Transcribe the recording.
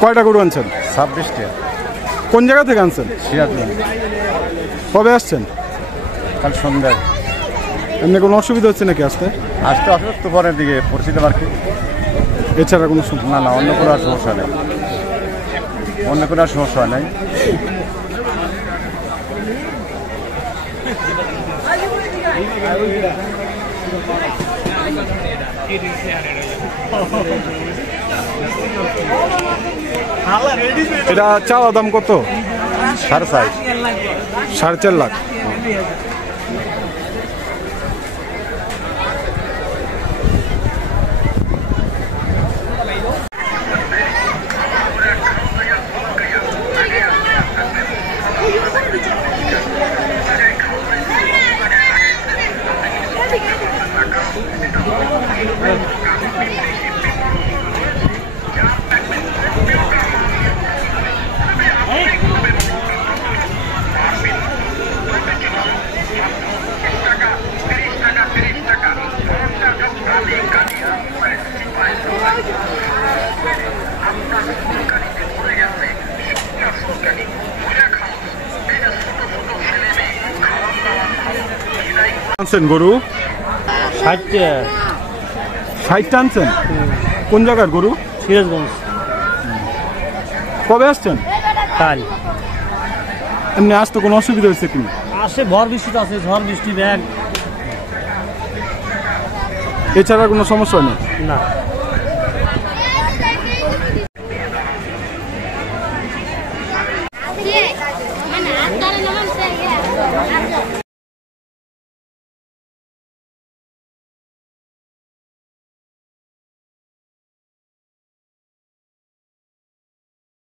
কয়টা গরু আনছেন? 26টা। কোন জায়গা থেকে আনছেন? সিরাজগঞ্জ। কবে আসছেন? কাল সন্ধ্যায়। এমনি কোনো অসুবিধা হচ্ছে নাকি আসতে? আসতে অসুস্থ পরের দিকে পরিচিত মার্কেট। এছাড়া কোনো না না, অন্য কোনো আর সমস্যা নেই, অন্য কোনো আর সমস্যা নাই। এটা চাওয়া দাম কত? 4.5। 4.5 লাখ। আনছেন গরু? 60টা। 60টা আনছেন? কোন জায়গার গরু? সিরাজগঞ্জ। কবে আসছেন? কাল। এমনি আসতে কোনো অসুবিধা হয়েছে কি? আসে ভর বৃষ্টি আছে, ঝড় বৃষ্টি ব্যাগ। এছাড়া কোনো সমস্যা নেই? না। Iya, mana antara nama saya ya.